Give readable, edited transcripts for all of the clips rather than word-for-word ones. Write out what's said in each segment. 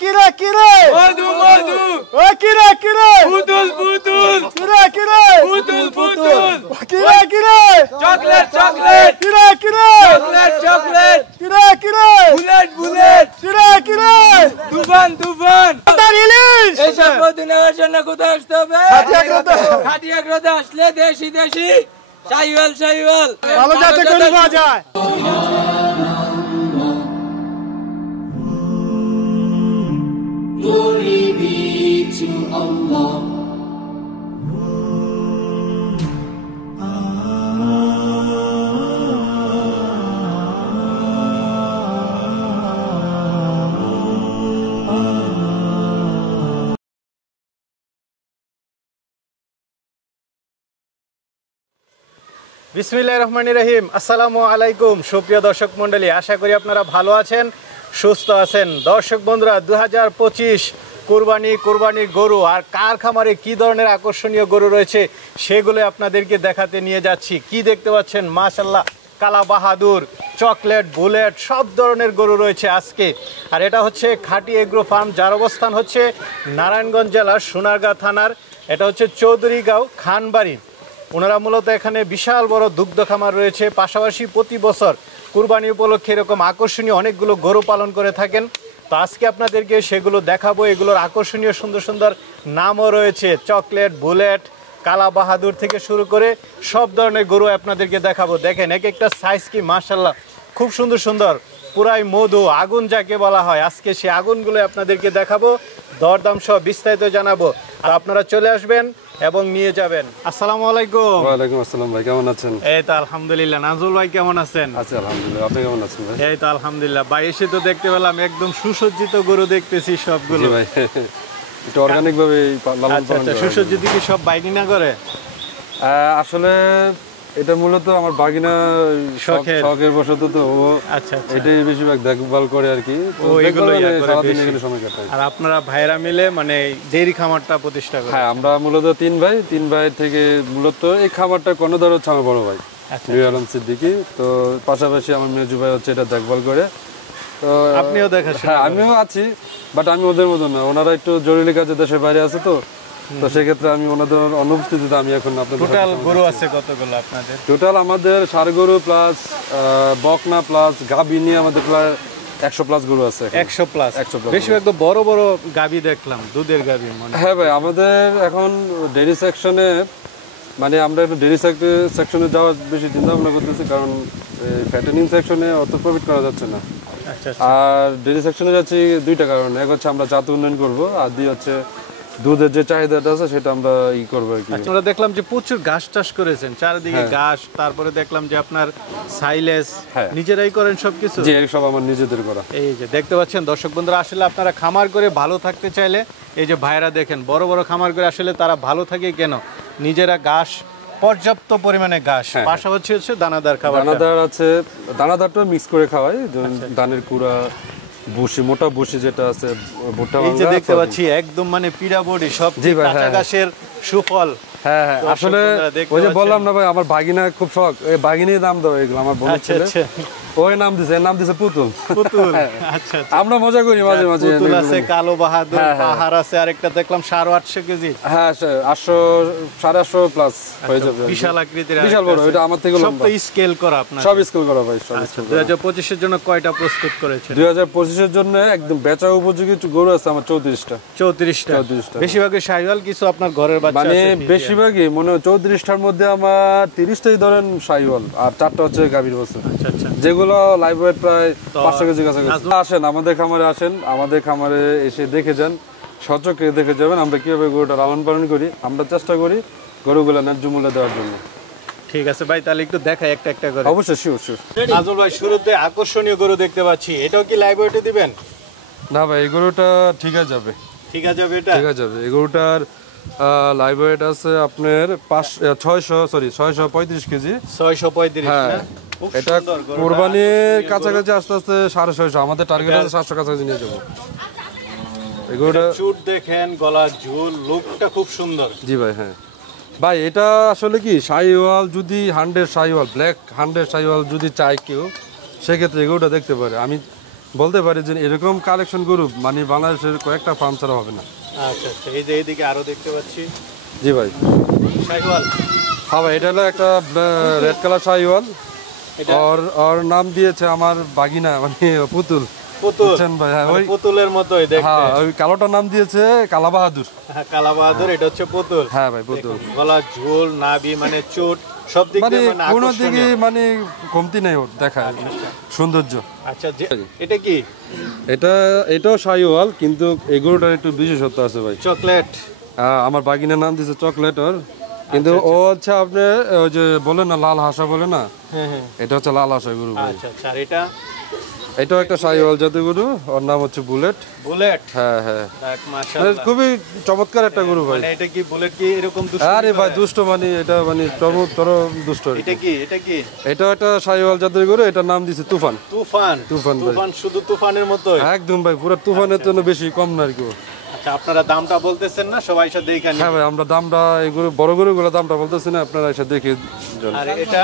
কিরে কিরে মধু মধু ও কিরে কিরে পুতুল পুতুল কিরে কিরে পুতুল পুতুল কিরে কিরে চকলেট চকলেট কিরে কিরে চকলেট চকলেট কিরে কিরে বুলেট বুলেট কিরে কিরে তুফান তুফান ইলিশ এইসব মধু নেওয়ার জন্য কোথায় আসতে হবে? খাটি আগ্রহে আসলে দেশি দেশি শাহিওয়াল শাহিওয়াল ভালো জাতের গরু পাওয়া যায়। Glory be to Allah. বিসমিল্লাহির রহমানির রহিম। আসসালামু আলাইকুম সুপ্রিয় দর্শক মণ্ডলী, আশা করি আপনারা ভালো আছেন, সুস্থ আছেন। দর্শক বন্ধুরা, 2025 কুরবানি গরু আর কার খামারে কী ধরনের আকর্ষণীয় গরু রয়েছে সেগুলো আপনাদেরকে দেখাতে নিয়ে যাচ্ছি। কি দেখতে পাচ্ছেন, মাশাআল্লাহ, কালা বাহাদুর, চকলেট, বুলেট সব ধরনের গরু রয়েছে আজকে। আর এটা হচ্ছে খাঁটি এগ্রো ফার্ম, যার অবস্থান হচ্ছে নারায়ণগঞ্জ জেলার সোনারগাঁ থানার, এটা হচ্ছে চৌধুরীগাঁও খানবাড়ি। ওনারা মূলত এখানে বিশাল বড় দুগ্ধ খামার রয়েছে, পাশাপাশি প্রতি বছর কুরবানি উপলক্ষে এরকম আকর্ষণীয় অনেকগুলো গরু পালন করে থাকেন। তো আজকে আপনাদেরকে সেগুলো দেখাবো। এগুলোর আকর্ষণীয় সুন্দর সুন্দর নামও রয়েছে, চকলেট, বুলেট, কালা বাহাদুর থেকে শুরু করে সব ধরনের গরু আপনাদেরকে দেখাবো। দেখেন এক একটা সাইজ কি মাশাআল্লাহ, খুব সুন্দর সুন্দর, পুরাই মধু, আগুন যাকে বলা হয়। আজকে সেই আগুনগুলো আপনাদেরকে দেখাবো, দরদাম সহ বিস্তারিত জানাবো। আর আপনারা চলে আসবেন এবং নিয়ে যাবেন। আসসালামু আলাইকুম। ওয়ালাইকুম আসসালাম ভাই, কেমন আছেন? এই তো আলহামদুলিল্লাহ। নাজুল ভাই কেমন আছেন? আছি আলহামদুলিল্লাহ, আপনি কেমন আছেন ভাই? এই তো আলহামদুলিল্লাহ ভাই, এসে তো দেখতে পেলাম একদম সুসজ্জিত গরু দেখতেছি সবগুলো। জি ভাই, একটু অর্গানিক ভাবে লালন পালন করা। সুসজ্জিত কি সব বাইকিনা করে? আসলে এটা মূলত আমার বাগিনা শখের বশত, তো আচ্ছা এটাই বেশিরভাগ দেখভাল করে আর কি। সারাদিন এখানে সময় কাটাই। আর আপনারা ভাইরা মিলে মানে ডেইরি খামারটা প্রতিষ্ঠা করেন? হ্যাঁ, আমরা মূলত তিন ভাই থেকে মূলত এই খামারটা কর্ণধার হচ্ছে আমার বড় ভাই নূর আলম সিদ্দিকী। তো পাশাপাশি আমার মেজু ভাই হচ্ছে এটা দেখভাল করে। তো আপনিও দেখেন? হ্যাঁ, আমিও আছি, বাট আমি ওদের মতো না, ওনারা একটু জরুরি কাজে দেশের বাইরে আছে, তো সেক্ষেত্রে আমি ওনাদের অনুপস্থিতিতে আমি এখন আপনাদের। টোটাল গরু আছে কতগুলো আপনাদের? টোটাল আমাদের ষাঁড় গরু প্লাস বকনা প্লাস গাভী নিয়ে আমাদের প্রায় 100+ গরু আছে। 100+? বেশিরভাগ তো বড় বড় গাভী দেখলাম, দুধের গাভী। হ্যাঁ ভাই, আমাদের এখন ডেইরি সেকশনে, মানে আমরা একটু ডেইরি সেকশনে যাওয়ার বেশি চিন্তা ভাবনা করতেছি, কারণ ফ্যাটেনিং সেকশনে অত প্রফিট করা যাচ্ছে না। আর ডেইরি সেকশনে যাচ্ছি দুইটা কারণে, এক হচ্ছে আমরা জাত উন্নয়ন করবো, আর দুই হচ্ছে দুধের যে চাহিদাটা আছে সেটা আমরা করবো আর কি। আমরা দেখলাম যে প্রচুর ঘাস চাষ করেছেন, চারিদিকে ঘাস, তারপরে দেখলাম যে আপনার সাইলেজ নিজেরাই করেন সবকিছু? জি, সব আমার নিজেদের করা। এই যে দেখতে পাচ্ছেন দর্শক বন্ধুরা, আসলে আপনারা খামার করে ভালো থাকতে চাইলে এই যে ভাইরা দেখেন বড় বড় খামার করে আসলে তারা ভালো থাকে কেন, নিজেরা ঘাস, পর্যাপ্ত পরিমাণে ঘাস, পাশাপাশি হচ্ছে দানাদার খাবার, দানাদার আছে, দানাদারটা মিক্স করে খাওয়াই, ধানের কুড়া, বসি, মোটা বসি যেটা আছে, ভুট্টা। এই যে দেখতে পাচ্ছি একদম মানে পিড়া বডি, সব কাঁচা ঘাসের সুফল। হ্যাঁ, আসলে ওই যে বললাম না ভাই, আমার বাগিনা খুব শখ, এই বাগিনীর নাম দাও এগুলো আমার বন্ধু ছেলে, ওই নাম দিছে পুতুল। আচ্ছা, আমরা মজা করি মাঝে মাঝে। পুতুল আছে, কালো বাহাদুর, পাহাড় আছে, আরেকটা দেখলাম 850 কেজি। হ্যাঁ, 800-850+ হয়ে যাবে, বিশাল আকৃতির, বিশাল বড়। এটা আমার থেকে লম্বা। সব স্কেল করা আপনার? সব স্কেল করা ভাই। আচ্ছা, 2025 এর জন্য কয়টা প্রস্তুত করেছেন? 2025 এর জন্য একদম বেচা উপযোগী গরু আছে আমার 34টা। 34টা? বেশিরভাগই শাহিওয়াল, কিছু আপনার ঘরের বাচ্চা আছে? মানে বেশিরভাগই মনে হয় 34টার মধ্যে আমার 30টাই ধরেন শাহিওয়াল, আর 4টা হচ্ছে গাভীর বাচ্চা। আচ্ছা, যেগুলো লাইভ ওয়েট প্রায় 500 কেজি কাছাকাছি। আসেন আমাদের খামারে, আমাদের খামারে এসে দেখে যান, সচক্ষে দেখে যাবেন আমরা কিভাবে গরুটা লালন পালন করি। আমরা চেষ্টা করি গরুগুলো ন্যায্য মূল্য দেওয়ার জন্য। ঠিক আছে ভাই, তাহলে একটু দেখাই একটা একটা করে। অবশ্যই, শিওর। নাজুল ভাই, শুরুতে আকর্ষণীয় গরু দেখতে পাচ্ছি, এটাও কি লাইভ ওয়েটে দিবেন? না ভাই, এই গরুটা ঠিক আছে যাবে। এটা ঠিক আছে যাবে। এই গরুটার লাইভ ওয়েট আছে আপনার 635 কেজি। 635? হ্যাঁ, এটা কোরবানির কাছাকাছি আস্তে আস্তে 650, আমাদের টার্গেট আছে 700 কাছাকাছি নিয়ে যাবো। এগুলো চুট দেখেন, গলার ঝুল, লুকটা খুব সুন্দর। জি ভাই। হ্যাঁ ভাই, এটা আসলে কি শাহিওয়াল, যদি 100 শাহিওয়াল, ব্ল্যাক 100 শাহিওয়াল যদি চাই কেউ, সেক্ষেত্রে এগুলোটা দেখতে পারে। আমি বলতে পারি যে এরকম কালেকশন গরু মানে বাংলাদেশের কয়েকটা ফার্ম ছাড়া হবে না। আচ্ছা আচ্ছা, এই যে এইদিকে আরো দেখতে পাচ্ছি জি ভাই। শাহিওয়াল। হ্যাঁ ভাই, এটা হলো একটা রেড কালার শাহিওয়াল। ওর নাম দিয়েছে আমার বাগিনা, মানে পুতুল। পুতুল বুঝছেন ভাই? হ্যাঁ, ওই পুতুলের মতোই দেখতে। হ্যাঁ, ওই কালোটার নাম দিয়েছে কালা বাহাদুর। হ্যাঁ, কালা বাহাদুর, এটা হচ্ছে পুতুল। হ্যাঁ ভাই, পুতুল। গলা, ঝোল, নাভি, মানে চোট সব দিক মানে দিয়ে মানে কোনো দিকে আকর্ষণীয়। মানে কমতি নেই ওর দেখায় সৌন্দর্য। আচ্ছা, এটা কি? এটাও শাহিওয়াল, কিন্তু এই গরুটার একটু বিশেষত্ব আছে ভাই। চকলেট। আমার বাগিনার নাম দিয়েছে চকলেট ওর, কিন্তু ও হচ্ছে আপনি ওই যে বলে না লাল হাসা বলে না, হ্যাঁ হ্যাঁ। এটা হচ্ছে লাল হাসা গরু ভাই। আচ্ছা আচ্ছা, আর এটা? এটাও একটা শাহিওয়াল জাতের গরু, ওর নাম হচ্ছে বুলেট। বুলেট। হ্যাঁ হ্যাঁ, মাশাআল্লাহ, মানে খুবই চমৎকার একটা গরু ভাই। মানে এটা কি বুলেট কি এরকম দুষ্ট? আরে ভাই দুষ্ট, মানে এটা মানে চরম দুষ্ট। এটা কি? এটা কি? এটা একটা শাহিওয়াল জাতের গরু, এটার নাম দিয়েছে তুফান। তুফান। তুফান ভাই। তুফান শুধু তুফানের মতোই? একদম ভাই, পুরো তুফানের জন্য বেশি কম না আর কি। আচ্ছা, আপনারা দামটা বলতেছেন না, সবাই এসে দেখে নিন। হ্যাঁ ভাই, আমরা দামটা এগুলো বড় গরুগুলো দামটা বলতেছি না, আপনারা এসে দেখে যান। আর এটা?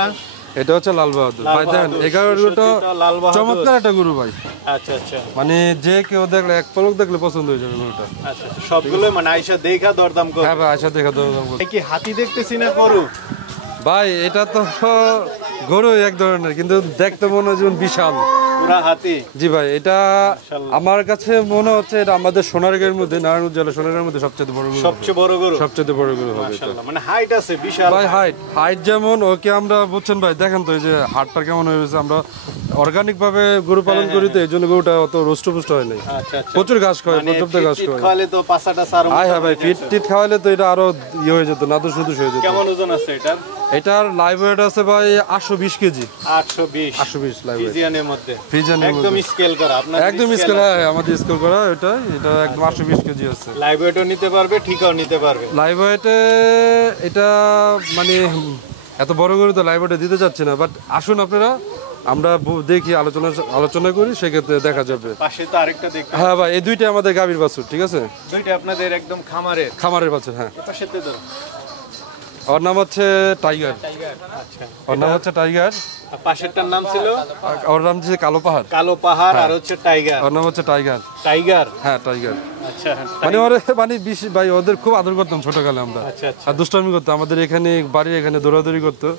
এটা হচ্ছে লাল বাহাদুর ভাই। দেখেন, 11টা লাল বাহাদুর। চমৎকার একটা গরু ভাই। আচ্ছা আচ্ছা মানে যে কেউ দেখলে, এক পলক দেখলে পছন্দ হয়ে যাবে গরুটা। আচ্ছা, সবগুলো মানে আইসা দেখা দরদাম করো? হ্যাঁ ভাই, আশা দেখা দাম। এই কি হাতি দেখতেছি না গরু? ভাই এটা তো গরু এক ধরনের, কিন্তু দেখতে মনে হয় যেমন বিশাল পুরা হাতি। জি ভাই, এটা আমার কাছে মনে হচ্ছে এটা আমাদের সোনারগাঁয়ের মধ্যে, নারায়ণগঞ্জ জেলা সোনারগাঁয়ের মধ্যে সবচেয়ে বড় গরু। সবচেয়ে বড় গরু? সবচেয়ে বড় গরু হবে এটা। মাশাআল্লাহ, মানে হাইট আছে বিশাল ভাই। হাইট যেমন, ওকে আমরা বুঝছেন ভাই, দেখেন তো এই যে হাটটা কেমন হয়েছে। আমরা অর্গানিক ভাবে গরু পালন করি তো এই জন্য গরুটা অত রুষ্টপুষ্ট হয় নাই। আচ্ছা আচ্ছা, প্রচুর ঘাস খায়, মানে পর্যাপ্ত ঘাস ফিট খায়। খাওয়ালে তো পাছাটা সার হ্যাঁ ভাই, ফিট খাওয়ালে তো এটা আরো ইয়ে হয়ে যেত, নাদুস নুদুস হয়ে যেত। কেমন ওজন আছে এটা? এটার লাইভ ওয়েট আছে ভাই 820 কেজি। 820 লাইভ ওয়েট ফিজিয়ানের মধ্যে। ফ্রিজেনের একদম স্কেল করা আপনার? একদম স্কেল, হ্যাঁ আমাদের স্কেল করা। এটা একদম 820 কেজি আছে। লাইভ ওয়েটও নিতে পারবে, ঠিকও নিতে পারবে? লাইভ ওয়েটে এটা মানে এত বড় গরু তো লাইভ ওয়েটে দিতে চাচ্ছি না, বাট আসুন আপনারা আমরা দেখি, আলোচনা করি, সেক্ষেত্রে দেখা যাবে। পাশে তো আরেকটা দেখতে। হ্যাঁ ভাই, এই দুইটা আমাদের গাভীর বাছুর, ঠিক আছে? দুইটা আপনাদের একদম খামারের বাছুর। হ্যাঁ, পাশেতে তো ওর নাম হচ্ছে টাইগার। টাইগার। আচ্ছা, ওর নাম হচ্ছে টাইগার। আর পাশেরটার নাম ছিল? ওর নাম হচ্ছে কালো পাহাড়। কালো পাহাড়। আর হচ্ছে টাইগার। ওর নাম হচ্ছে টাইগার। টাইগার। হ্যাঁ, টাইগার। আচ্ছা, মানে ওরে মানে বেশি ভাই, ওদের খুব আদর করতাম ছোটকালে আমরা। আচ্ছা আচ্ছা, আর দুষ্টামি করতো, আমাদের এখানে বাড়ির এখানে দৌড়াদৌড়ি করতো।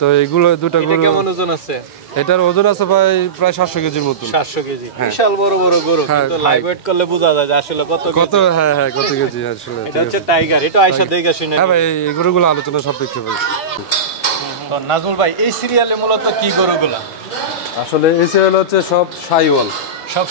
তো এগুলো দুটা এটা গরু, কেমন ওজন আছে? এটার ওজন আছে ভাই প্রায় 700 কেজির মতন। 700 কেজি, বিশাল বড় বড় গরু। কিন্তু লাইভ ওয়েট করলে বোঝা যায় যে আসলে কত কেজি। হ্যাঁ হ্যাঁ, কত কেজি আসলে। এটা হচ্ছে টাইগার। এটা আয়শা দেখে শুনে। হ্যাঁ ভাই, এই গরুগুলো আলোচনা সাপেক্ষে ভাই। তো নাজমুল ভাই, এই সিরিয়ালে মূলত কি গরুগুলা? আসলে এই সিরিয়াল হচ্ছে সব শাহিওয়াল। সব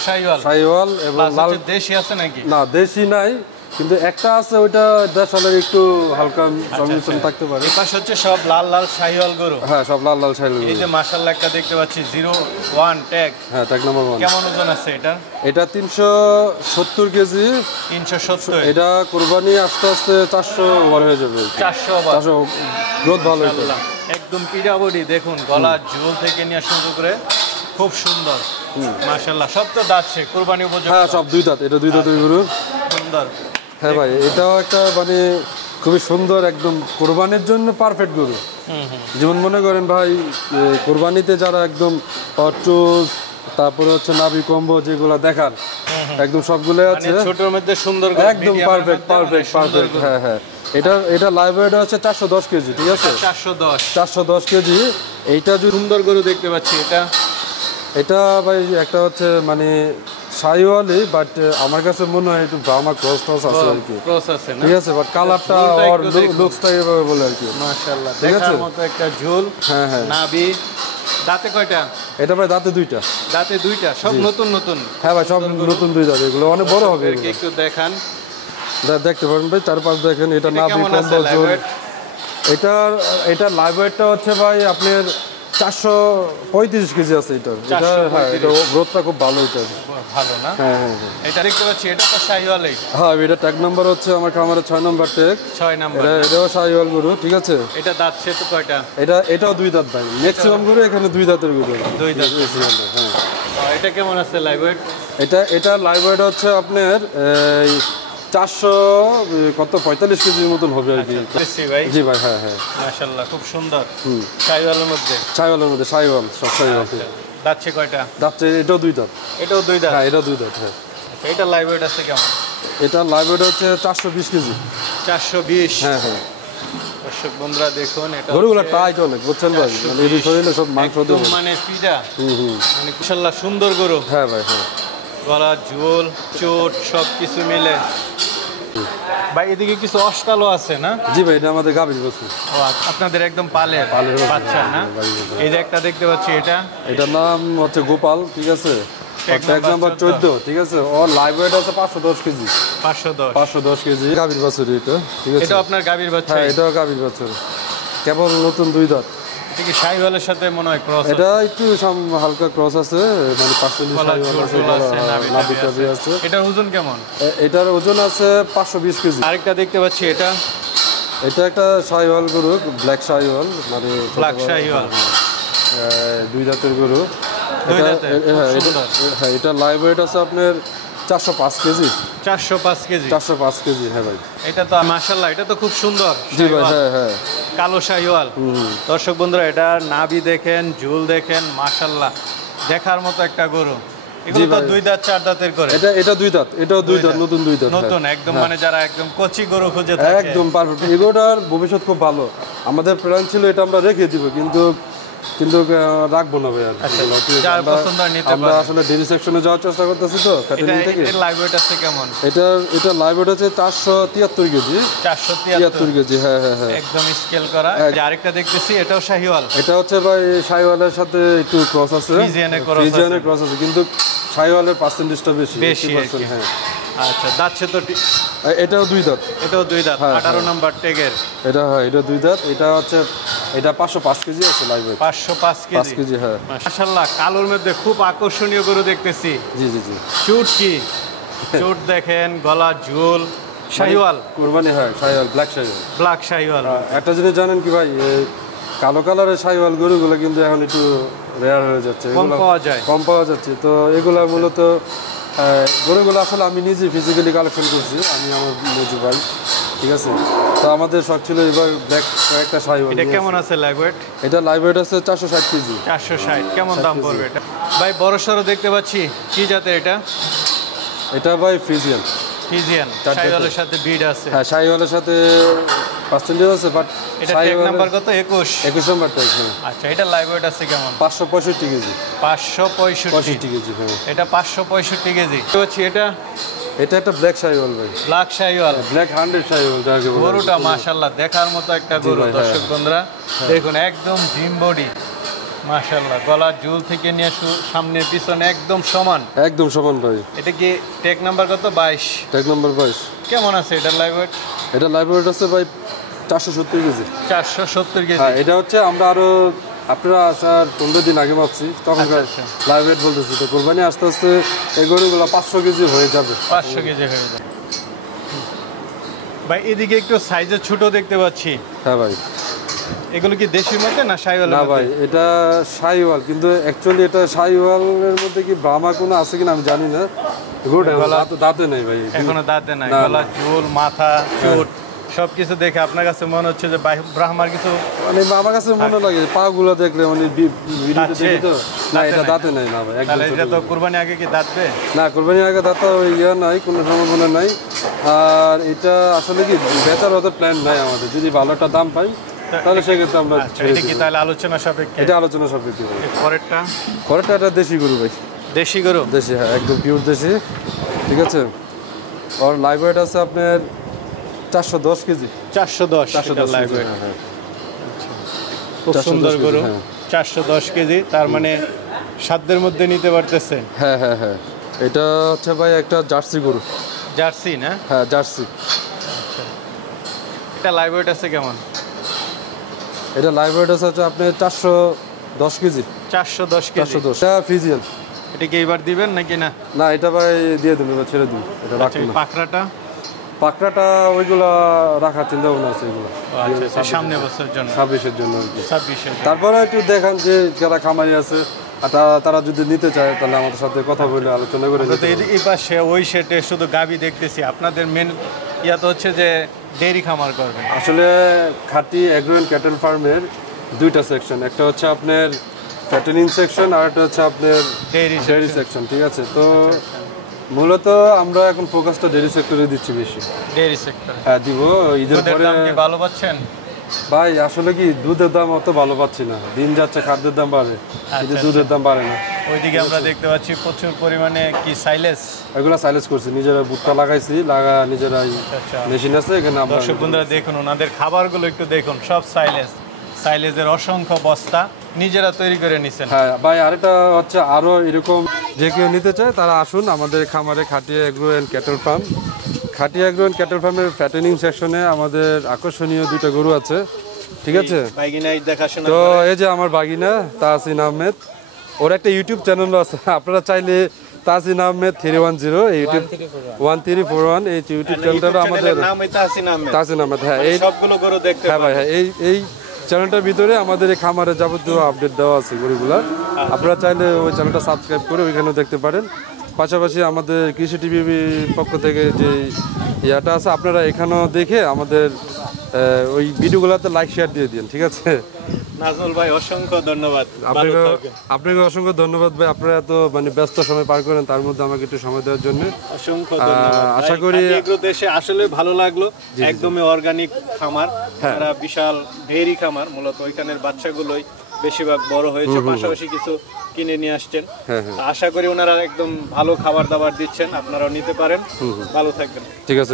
শাহিওয়াল এবং লাল। দেশি আছে নাকি? না, দেশি নাই, কিন্তু একটা আছে, ওইটা দেশালের একটু হালকা সংমিশ্রণ থাকতে পারে। এই পাশে হচ্ছে সব লাল লাল শাহিওয়াল গরু। হ্যাঁ, সব লাল লাল শাহিওয়াল। এই যে মাশাআল্লাহ একটা দেখতে পাচ্ছি 01 ট্যাগ। হ্যাঁ, ট্যাগ নাম্বার 1। কেমন ওজন আছে এটা? এটা 370 কেজি। 370। এটা কুরবানি আস্তে আস্তে 400 ওভার হয়ে যাবে। 400 ওভার। 400 গ্রোথ ভালো এটা। মাশাআল্লাহ, একদম পিডা বডি দেখুন, গলা ঝোল থেকে নিয়ে শুরু করে খুব সুন্দর। মাশাআল্লাহ, সব তো দাঁতছে কুরবানি উপযোগী। হ্যাঁ, সব দুই দাঁত। এটা দুই দাঁত গরু। সুন্দর। হ্যাঁ ভাই, এটাও একটা মানে খুবই সুন্দর, একদম কোরবানির জন্য পারফেক্ট গরু। যেমন মনে করেন ভাই, কোরবানিতে যারা একদম অট্রোজ, তারপরে হচ্ছে নাভি কম্ব যেগুলো দেখার, একদম সবগুলো আছে ছোটর মধ্যে সুন্দর, একদম পারফেক্ট। হ্যাঁ হ্যাঁ, এটা লাইভ ওয়েট হচ্ছে 410 কেজি, ঠিক আছে? 410 কেজি। এইটা যে সুন্দর গরু দেখতে পাচ্ছি, এটা ভাই একটা হচ্ছে মানে শাহিওয়ালি, বাট আমার কাছে মনে হয় একটু ব্রাহ্মা ক্রস আছে আর কি। ঠিক আছে, বাট কালারটা আর লুকসটা এভাবে বলে আর কি। মাশাআল্লাহ, ঠিক আছে, দেখার মতো একটা ঝোল। হ্যাঁ হ্যাঁ। নাভি। দাঁতে কয়টা? এটা ভাই দাঁতে দুইটা। দাঁতে দুইটা, সব নতুন নতুন। হ্যাঁ ভাই, সব নতুন দুই দাঁত। এগুলো অনেক বড় হবে। একটু দেখান। দেখতে পারেন ভাই, চারপাশ দেখেন। এটা নাভি কম্বল ঝোল। এটা লাইভ ওয়েটটা হচ্ছে ভাই আপনার 435 কেজি আছে। এটা হ্যাঁ, এটা গ্রোথটা খুব ভালো। এটা ভালো না? হ্যাঁ হ্যাঁ হ্যাঁ। এটা দেখতে পাচ্ছি, এটা তো শাহিওয়ালই। হ্যাঁ, এটা ট্যাগ নাম্বার হচ্ছে আমার খামারের 6 নাম্বার ট্যাগ। 6 নাম্বার। এটাও শাহিওয়াল গরু, ঠিক আছে? এটা দাঁত সে তো কয়টা? এটাও দুই দাঁত ভাই। ম্যাক্সিমাম গরু এখানে দুই দাঁতের গরু। দুই দাঁত। হ্যাঁ। এটা কেমন আছে লাইভ ওয়েট? এটা লাইভ ওয়েট হচ্ছে আপনার 445 কেজির মতন হবে আর কি। জি ভাই। হ্যাঁ হ্যাঁ, মাশাআল্লাহ, খুব সুন্দর। শাহিওয়ালের মধ্যে। শাহিওয়ালের মধ্যে শাহিওয়াল, সব শাহিওয়াল। দাচ্ছে কয়টা? দাঁতছে এটাও 2 দাঁত। এটাও 2 দাঁত। হ্যাঁ, এটা 2 দাঁত। হ্যাঁ, আচ্ছা, এটা লাইভ ওয়েট আছে কেমন? এটা লাইভ ওয়েট হচ্ছে 420 কেজি। 420। হ্যাঁ হ্যাঁ, দর্শক বন্ধুরা দেখুন, এটা গরুগুলো হচ্ছে টাইট অনেক, বুঝছেন ভাই, মানে এই শরীরে সব মাংস একদম দেবে। মানে পিডা, হুম। মানে মাশাআল্লাহ সুন্দর গরু। হ্যাঁ ভাই, হ্যাঁ। গলা, ঝোল, চোট সব কিছু মিলে। ভাই এদিকে কিছু অস্টালও আছে না? জি ভাই, এটা আমাদের গাভীর বস্তু। ও আপনাদের একদম পালের পালের বাচ্চা না? এই যে একটা দেখতে পাচ্ছি, এটা এটার নাম হচ্ছে গোপাল, ঠিক আছে? ট্যাগ নাম্বার 14, ঠিক আছে? ওর লাইভ ওয়েট আছে 510 কেজি। 510 কেজি গাভীর বাছুর এটা, ঠিক আছে? এটা আপনার গাভীর বাচ্চা? হ্যাঁ, এটাও গাভীর বাছুর, কেবল নতুন 2 দাঁত। এটা কি শাহিওয়ালের সাথে মনে হয় ক্রস? এটা একটু হালকা ক্রস আছে, মানে 45 শাহিওয়াল আছে, নাভি টাভি আছে। এটার ওজন কেমন? এটার ওজন আছে 520 কেজি। আরেকটা দেখতে পাচ্ছি, এটা এটা একটা শাহিওয়াল গরু, ব্ল্যাক শাহিওয়াল, মানে ব্ল্যাক শাহিওয়াল, 2 দাঁতের গরু। 2 দাঁতের, হ্যাঁ, এটা লাইভ ওয়েট আছে আপনার 405 কেজি। 405 কেজি। 405 কেজি, হ্যাঁ ভাই। এটা তো মাশাআল্লাহ, এটা তো খুব সুন্দর। জি ভাই, হ্যাঁ হ্যাঁ। কালো শাহিওয়াল। দর্শক বন্ধুরা, এটা নাভি দেখেন, ঝুল দেখেন, মাশাআল্লাহ দেখার মতো একটা গরু। এগুলো তো 2 দাঁত 4 দাঁতের করে। এটা 2 দাঁত, এটাও 2 দাঁত, নতুন 2 দাঁত। নতুন একদম, মানে যারা একদম কচি গরু খুঁজে থাকে একদম পারফেক্ট। এগুলোর ভবিষ্যৎ খুব ভালো। আমাদের প্ল্যান ছিল এটা আমরা রেখে দিব, কিন্তু রাখবো না ভাই। যার পছন্দ নিতে আমরা পারে। আসলে ডেইরি সেকশনে যাওয়ার চেষ্টা করতেছি তো ফ্যাটেনিং থেকে। এটা লাইভ ওয়েট আছে কেমন? এটা লাইভ ওয়েট আছে 473 কেজি। 473 কেজি, হ্যাঁ হ্যাঁ হ্যাঁ, একদম স্কেল করা। যে আরেকটা দেখতেছি, এটাও শাহিওয়াল। এটা হচ্ছে ভাই শাহিওয়ালের সাথে একটু ক্রস আছে, ফ্রিজিয়ানের ক্রস আছে, কিন্তু শাহিওয়ালের পার্সেন্টেজটা বেশি। 80%, হ্যাঁ। আচ্ছা, দাঁতছে তো এটাও 2 দাঁত। এটাও 2 দাঁত, হ্যাঁ, 18 নম্বর ট্যাগের। এটা 2 দাঁত। এটা হচ্ছে 505 কেজি আছে লাইভ ওয়েট। 505 5 কেজি, হ্যাঁ। মাশাআল্লাহ, কালোর মধ্যে খুব আকর্ষণীয় গরু দেখতেছি। জি জি জি। চুট কি চুট দেখেন, গলা, ঝোল, শাহিওয়াল, কুরবানি, হ্যাঁ, শাহিওয়াল, ব্ল্যাক শাহিওয়াল। ব্ল্যাক শাহিওয়াল। একটা জিনিস জানেন কি ভাই, এই কালো কালারের শাহিওয়াল গরুগুলো কিন্তু এখন একটু রেয়ার হয়ে যাচ্ছে, কম পাওয়া যায়। কম পাওয়া যাচ্ছে। তো এগুলা মূলত গরুগুলো আসলে আমি নিজে ফিজিক্যালি কালেকশন করছি, আমি আমার মজু ভাই, ঠিক আছে? তো আমাদের শখ ছিল এবার ব্ল্যাক একটা শাহিওয়াল। এটা কেমন আছে লাইভ ওয়েট? এটা লাইভ ওয়েট আছে 460 কেজি। 460। কেমন দাম পড়বে এটা? ভাই বড় সড়ো দেখতে পাচ্ছি, কি জাতের এটা? এটা ভাই ফ্রিজিয়ান। ফ্রিজিয়ান, শাহিওয়ালের সাথে বিড আছে। হ্যাঁ, শাহিওয়ালের সাথে পার্সেন্টেজ আছে, বাট এটা ট্যাগ নাম্বার কত? 21 নম্বর ট্যাগ। আচ্ছা, এটা লাইভ ওয়েট আছে কেমন? 565 কেজি। 565 কেজি, হ্যাঁ। এটা 565 কেজি। এটা একটা ব্ল্যাক শাহিওয়াল ভাই, ব্ল্যাক শাহিওয়াল, ব্ল্যাক 100 শাহিওয়াল যাকে বলে। গরুটা মাশাআল্লাহ দেখার মতো একটা গরু। ভাই, দর্শক বন্ধুরা দেখুন, একদম জিম বডি, মাশাআল্লাহ। গলা, ঝুল থেকে নিয়ে সামনে পিছনে একদম সমান। একদম সমান ভাই। এটা কি ট্যাগ নাম্বার কত? 22। Tag number 22। কেমন আছে এটা লাইভ ওয়েট? এটা লাইভ ওয়েট আছে ভাই 470 কেজি। 470 কেজি। হ্যাঁ, এটা হচ্ছে আমরা আরো আপনারা আসার 15 দিন আগে ভাবছি, তখন আচ্ছা। লাইভ ওয়েট বলতেছি। তো কোরবানি আস্তে আস্তে এই গরুগুলো 500 কেজি হয়ে যাবে। 500 কেজি হয়ে যাবে। ভাই এদিকে একটু সাইজে ছোট দেখতে পাচ্ছি। হ্যাঁ ভাই। এগুলো কি দেশির মধ্যে না শাহিওয়াল? না ভাই, এটা শাহিওয়াল, কিন্তু অ্যাকচুয়ালি এটা শাহিওয়ালের মধ্যে কি ব্রাহ্মা কোনো আছে কিনা আমি জানি না। দাঁতে নেই ভাই, এখনো দাঁতে নাই। না, গলা, না। ঝোল, মাথা, চোট সবকিছু দেখে আপনার কাছে মনে হচ্ছে যে ব্রাহ্মার কিছু? মানে আমার কাছে মনে লাগে পা গুলো দেখলে, মানে ভিডিওতে দেখি তো, না এটা দাঁতে দাঁতে নেই। না ভাই, একদম তাহলে এটা ছোট তো গরু। কুরবানি আগে কি দাঁতবে? না, কোরবানির আগে দাঁতা নাই, কোনো সম্ভাবনা নাই। আর এটা আসলে কি বেচার অত প্ল্যান নাই আমাদের। যদি ভালো একটা দাম পাই তাহলে সেক্ষেত্রে আমরা আচ্ছা, এটা কি তাহলে আলোচনা সাপেক্ষে? এটা আলোচনা সাপেক্ষে ভাই। পরেরটা পরেরটা এটা দেশি গরু ভাই, দেশি গরু। দেশি, হ্যাঁ, একদম পিওর দেশি, ঠিক আছে? ওর লাইভ ওয়েট আছে আপনার 410 কেজি। 410 live weight. খুব সুন্দর 410 গরু। হ্যাঁ। 410 কেজি, তার মানে সাধ্যের মধ্যে নিতে পারতেছে। হ্যাঁ হ্যাঁ হ্যাঁ, এটা হচ্ছে ভাই একটা জার্সি গরু। জার্সি না? হ্যাঁ, জার্সি। এটা লাইভ ওয়েট আছে কেমন? এটা লাইভ ওয়েট আছে হচ্ছে আপনার 410 কেজি। 410 কেজি। 410। এটা ফিজিয়াল। এটা কি এবার দিবেন নাকি না? না, এটা ভাই দিয়ে দেবো, এবার ছেড়ে দিন, এটা আচ্ছা, রাখুন না। পাকড়াটা? পাকড়াটা ওইগুলো রাখার চিন্তা ভাবনা আছে, এগুলো আচ্ছা, সামনে বছরের জন্য, 26-এর জন্য আর কি। 26-এর। তারপরে একটু দেখান যে যারা খামারি আছে আর তারা যদি নিতে চায় তাহলে আমাদের সাথে কথা বলে আলোচনা করে আমরা তো এই পাশে ওই সেটে শুধু গাবি দেখতেছি। আপনাদের মেন ইয়া তো হচ্ছে যে ডেইরি খামার করবেন। আসলে খাঁটি অ্যাগ্রো অ্যান্ড ক্যাটেল ফার্মের 2টা সেকশন। একটা হচ্ছে আপনার ফ্যাটেনিং সেকশন আর একটা হচ্ছে আপনার Dairy ডেয়ারি সেকশন, ঠিক আছে। তো মূলত আমরা এখন ফোকাসটা ডেয়ারি সেক্টরে দিচ্ছি বেশি। Dairy sector. হ্যাঁ দিব, ঈদের দুধের পরে। দাম কি ভালো পাচ্ছেন? ভাই আসলে কি দুধের দাম অত ভালো পাচ্ছি না, দিন যাচ্ছে খাদ্যের দাম বাড়ে কিন্তু দুধের দাম বাড়ে না। ওইদিকে আমরা দেখতে পাচ্ছি প্রচুর পরিমাণে কি সাইলেজ। এগুলো সাইলেজ করছি, নিজেরা ভুট্টা লাগাইছি, নিজেরাই মেশিন আছে এখানে। আমরা দর্শক বন্ধুরা দেখুন ওনাদের খাবারগুলো একটু দেখুন, সব সাইলেজের অসংখ্য বস্তা নিজেরা তৈরি করে নিছেন। হ্যাঁ ভাই, আরেকটা হচ্ছে আরো এরকম যে কেউ নিতে চায় তারা আসুন আমাদের খামারে, খাটিয়া এগ্রো অ্যান্ড ক্যাটল ফার্ম। খাটিয়া এগ্রো অ্যান্ড ক্যাটল ফার্মের ফ্যাটেনিং সেকশনে আমাদের আকর্ষণীয় 2টা গরু আছে, ঠিক আছে। বাইগিনাই দেখাশোনা তো এই যে আমার বাগিনা তাহসিন আহমেদ, ওর একটা ইউটিউব চ্যানেল আছে, আপনারা চাইলে তাহসিন আহমেদ 310 এই ইউটিউব 1341 এই ইউটিউব চ্যানেলটা আমাদের নামই তাহসিন আহমেদ। তাহসিন আহমেদ, হ্যাঁ এই সবগুলো গরু দেখতে হ্যাঁ ভাই, হ্যাঁ এই চ্যানেলটার ভিতরে আমাদের এই খামারে যাবতীয় আপডেট দেওয়া আছে গরুগুলার। আপনারা চাইলে ওই চ্যানেলটা সাবস্ক্রাইব করে ওইখানেও দেখতে পারেন। পাশাপাশি আমাদের কৃষি টিভি পক্ষ থেকে যে ইয়াটা আছে আপনারা এখানেও দেখে আমাদের ওই ভিডিওগুলোতে লাইক শেয়ার দিয়ে দিন, ঠিক আছে। নাজমুল ভাই অসংখ্য ধন্যবাদ। আপনাকে অসংখ্য ধন্যবাদ ভাই, আপনারা এত মানে ব্যস্ত সময় পার করেন, তার মধ্যে আমাকে একটু সময় দেওয়ার জন্য অসংখ্য ধন্যবাদ। আশা করি এগ্রো দেশে আসলে ভালো লাগলো, একদমই অর্গানিক খামার, তারা বিশাল ডেইরি খামার, মূলত ওইখানের বাচ্চাগুলোই বেশিরভাগ বড় হয়েছে, পাশাপাশি কিছু কিনে নিয়ে আসছেন। আশা করি ওনারা একদম ভালো খাবার দাবার দিচ্ছেন, আপনারাও নিতে পারেন। ভালো থাকবেন। ঠিক আছে।